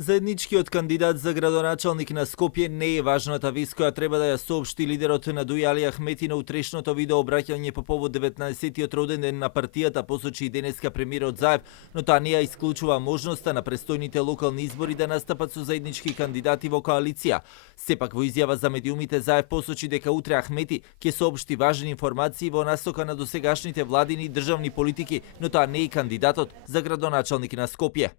Заедничкиот кандидат за градоначалник на Скопје не е важната вест која треба да ја соопшти лидерот на Дуј Али Ахмети на утрешното видео обраќање по повод 19-тиот роден ден на партијата, посочи и денеска премиерот Заев, но таа не ја исклучува можноста на престојните локални избори да настапат со заеднички кандидати во коалиција. Сепак во изјава за медиумите Заев посочи дека утре Ахмети ќе соопшти важни информации во насока на досегашните владини и државни политики, но таа не е кандидатот за градоначалник на Скопје.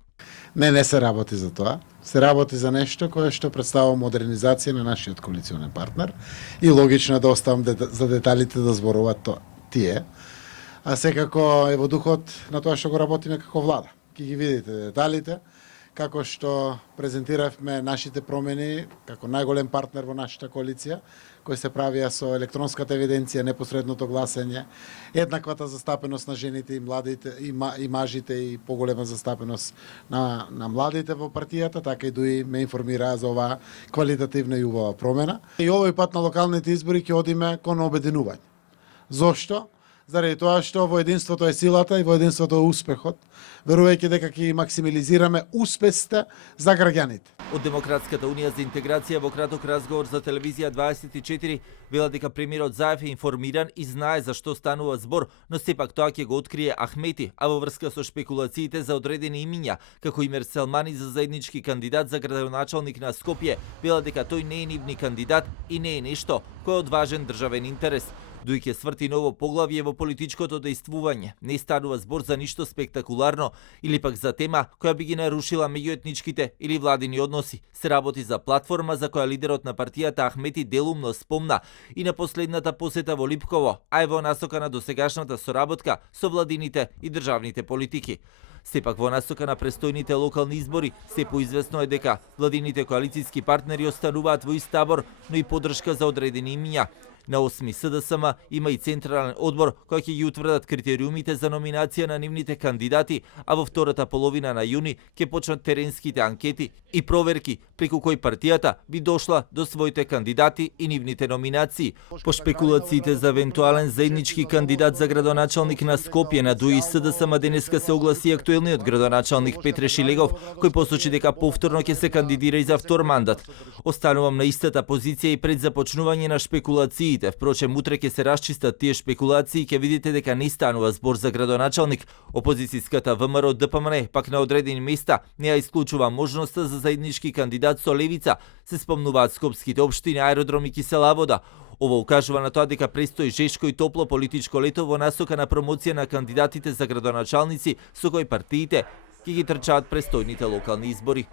Не се работи за тоа. Се работи за нешто кое што представува модернизација на нашиот коалиционен партнер и логично е да оставам за деталите да зборуваат тие. А секако е во духот на тоа што го работиме како влада. Ќе ги видите деталите, како што презентиравме нашите промени како најголем партнер во нашата коалиција, кои се правија со електронската евиденција, непосредното гласење, еднаквата застапеност на жените и младите и мажите и поголема застапеност на младите во партијата, така и Дуи ме информираа за оваа квалитативна и убава промена. И овој пат на локалните избори ќе одиме кон обединување. Зошто? Заради тоа што во единството е силата и во единството е успехот, верувајќи дека ќе максимализираме успесите за граѓаните. Од Демократската унија за интеграција во краток разговор за телевизија 24 вела дека премиерот Заев е информиран и знае за што станува збор, но сепак тоа ќе го открие Ахмети, а во врска со шпекулациите за одредени имиња, како Имер Селмани за заеднички кандидат за градоначалник на Скопје, вела дека тој не е нивни кандидат и не е нешто кој е од важен државен интерес. Дуј ќе сврти ново поглавје во политичкото дејствување. Не станува збор за ништо спектакуларно или пак за тема која би ги нарушила меѓуетничките или владини односи. Се работи за платформа за која лидерот на партијата Ахмети делумно спомна и на последната посета во Липково, а е во насока на досегашната соработка со владините и државните политики. Сепак во насока на престојните локални избори, се поизвестно е дека владините коалицијски партнери остануваат во ист табор, но и поддршка за одредени имиња. На 8 СДСМ има и централен одбор кој ќе ги утврдат критериумите за номинација на нивните кандидати, а во втората половина на јуни ќе почнат теренските анкети и проверки преку кои партијата би дошла до своите кандидати и нивните номинации. По шпекулациите за евентуален заеднички кандидат за градоначалник на Скопје на Дуи СДСМ денеска се огласи актуелниот градоначалник Петре Шилегов, кој посочи дека повторно ќе се кандидира и за втор мандат. Останувам на истата позиција и пред започнување на шпекулациите. Впрочем, утре ќе се расчистат тие шпекулации и ќе видите дека не станува збор за градоначалник. Опозицијската ВМРО ДПМН пак на одредени места не ја исклучува можноста за заеднички кандидат со левица, се спомнуваат скопските општини, аеродром и кисела вода. Ова укажува на тоа дека престои жешко и топло политичко лето во насока на промоција на кандидатите за градоначалници со кои партиите ќе ги трчаат престојните локални избори.